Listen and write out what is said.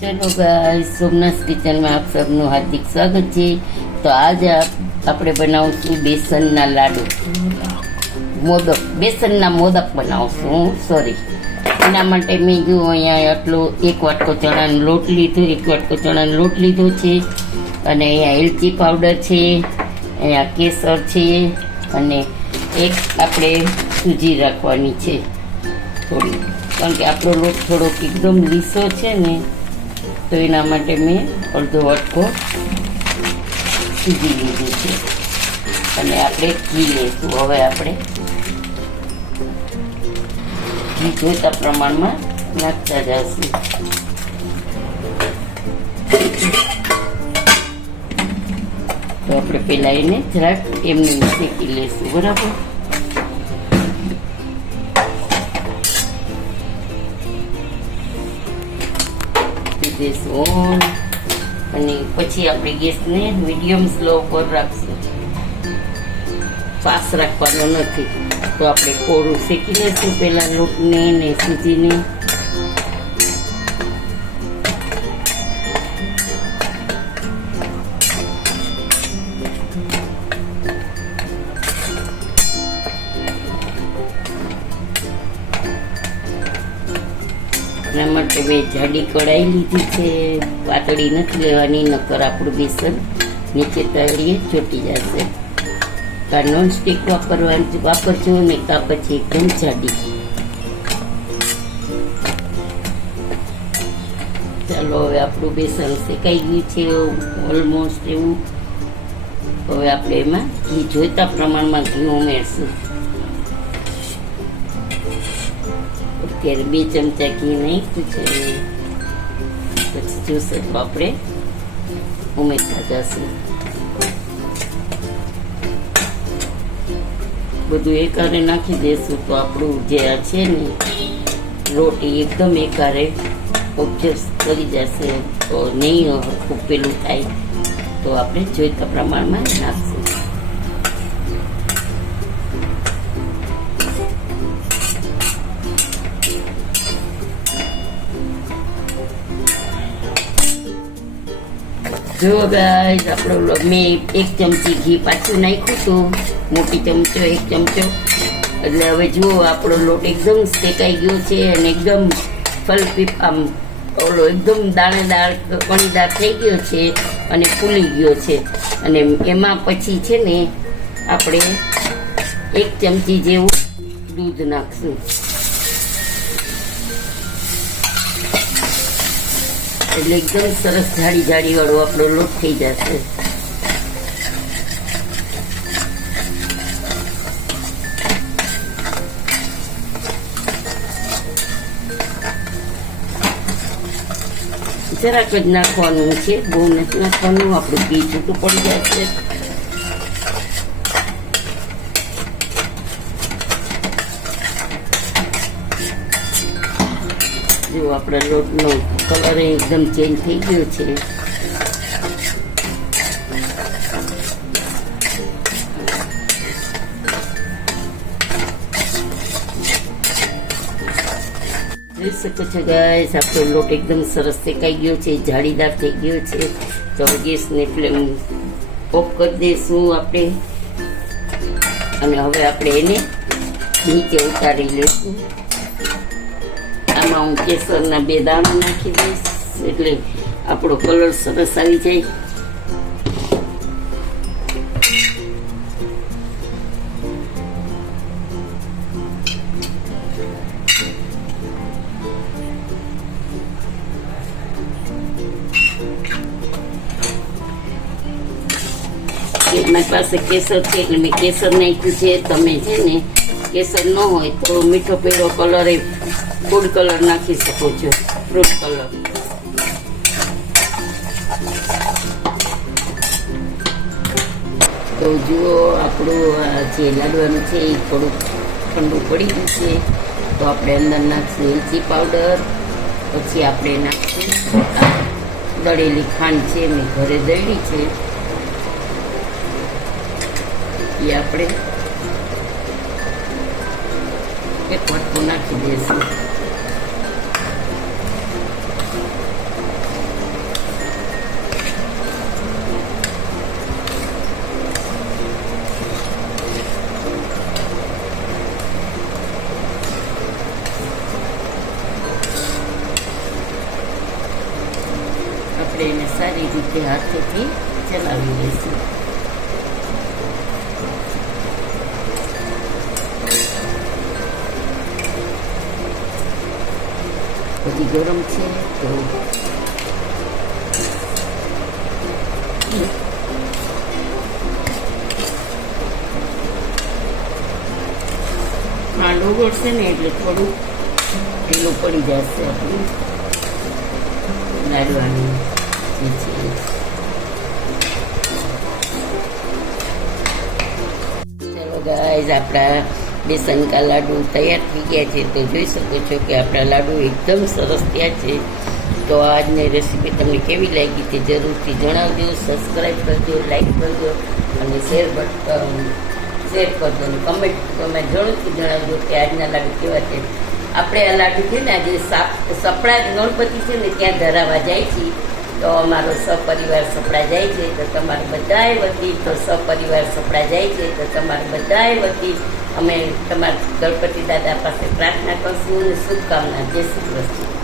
ચલો ગાય સોમનાથ કિચનમાં આપ સૌનું હાર્દિક સ્વાગત છે. તો આજે આપ- આપણે બનાવશું બેસનના લાડુ. મોદક. બેસનના મોદક બનાવશું. સોરી એના માટે મેં જો અહીંયા આટલો એક વાટકો ચણાનો લોટ લીધો, એક વાટકો ચણાનો લોટ લીધો છે. અને અહીંયા એલચી પાવડર છે, અહીંયા કેસર છે, અને એક આપણે સૂજી રાખવાની છે. થોડી. કારણ કે આપણો લોટ થોડોક એકદમ લીસો છે ને તો એના માટે મેં અડધો વાટકો સીધી લીધું છે. અને આપણે ઘી લઈશું હવે આપણે ઘી જોઈતા પ્રમાણમાં નાખતા જશું. તો આપણે પહેલાં એને જરાક એમને શેકી લઈશું બરાબર? દઈશું ઓન અને પછી આપણે ગેસને મીડિયમ સ્લો પર રાખશું. ફાસ્ટ રાખવાનો નથી. તો આપણે કોરું શેકી લઈશું પહેલાં લોટને ને સૂજીને. એના માટે મેં જાડી કઢાઈ લીધી છે. પાતળી નથી લેવાની, નકર આપણું બેસન નીચે તળીએ ચોટી જશે. કા નોન સ્ટિક વાપરવાની વાપરજો ને કા પછી એકદમ જાડી. ચાલો, હવે આપણું બેસન શેકાઈ ગયું છે ઓલમોસ્ટ એવું. હવે આપણે એમાં ઘી જોઈતા પ્રમાણમાં ઘી ઉમેરશું. અત્યારે બે ચમચા ઘી નાખ્યું છે પછી જોશે તો આપણે ઉમેરતા જશું. બધું એકારે નાખી દેશું તો આપણું જે આ છે ને, રોટી એકદમ એકારે ઓબ્ઝર્વ કરી જશે. તો નહીં પેલું થાય. તો આપણે જોઈતા પ્રમાણમાં નાખશું. જો ગાઈસ આપણો લો- મેં એક ચમચી ઘી પાછું નાખ્યું હતું મોટી ચમચો, એક ચમચો. એટલે હવે જુઓ, આપણો લોટ એકદમ શેકાઈ ગયો છે અને એકદમ ફલપીપ આમ, ઓલો એકદમ દાણેદાર કણીદાર થઈ ગયો છે અને ફૂલી ગયો છે. અને એમાં પછી છે ને, આપણે એક ચમચી જેવું દૂધ નાખશું. એટલે એકદમ સરસ જાડી જાડી વાળો આપણો લોટ થઈ જશે. જરાક જ નાખવાનું છે, બહુ નથી નાખવાનું, આપણું ઘી છૂટું પડી જશે જો લોટ લોટનો કલર એકદમ ચેન્જ થઈ ગયો છે જોઈ શકો છો ગાઈસ આપણો લોટ એકદમ સરસ શેકાઈ ગયો છે જાળીદાર થઈ ગયો છે તો ગેસને ફ્લેમ ઓફ કરી દઈશું આપણે અને હવે આપણે એને નીચે ઉતારી લઈશું આમાં હું કેસરના બે દાણા નાખી દઈશ એટલે આપણો કલર સરસ આવી જાય કે મારી પાસે કેસર છે એટલે મેં કેસર નાખ્યું છે તમે છે ને કેસર ન હોય તો મીઠો પીળો કલર એ ફૂડ કલર નાખી શકો છો. ફ્રૂટ કલર તો જુઓ, આપણું જે લાડવાનું છે એ થોડુંક ઠંડુ પડી ગયું છે. તો આપણે અંદર નાખશું એલચી પાવડર. પછી આપણે નાખશું દળેલી ખાંડ છે, મેં ઘરે દળી છે. એ આપણે એક વટકો નાખી દઈશું. સારી રીતે હાથેથી ચલાવી લઈશું બધી ગરમ છે તો ખાંડ ઓગળશે ને એટલે થોડું ઢીલું પડી જશે આપણું. લાડવાની ચાલો ગાઈઝ આપણા બેસનકા લાડુ તૈયાર થઈ ગયા છે. તો જોઈ શકો છો કે આપણા લાડુ એકદમ સરસ થયા છે. તો આજની રેસીપી તમને કેવી લાગી તે જરૂરથી જણાવજો સબસ્ક્રાઈબ કરજો લાઈક કરજો અને શેર શેર કરજો અને કમેન્ટ તમે જરૂરથી જણાવજો કે આજના લાડુ કેવા છે. આપણે આ લાડુ છે ને આજે સાપ, સપડા ગણપતિ છે ને ત્યાં ધરાવવા જાય છે. તો અમારો સપરિવાર સપડા જાય છે, તો તમારે બધાએ વતી તો સપરિવાર સપડા જાય છે, તો તમારે બધાએ વતી અમે તમારા ગણપતિ દાદા પાસે પ્રાર્થના કરશું અને શુભકામના, જય શ્રી કૃષ્ણ.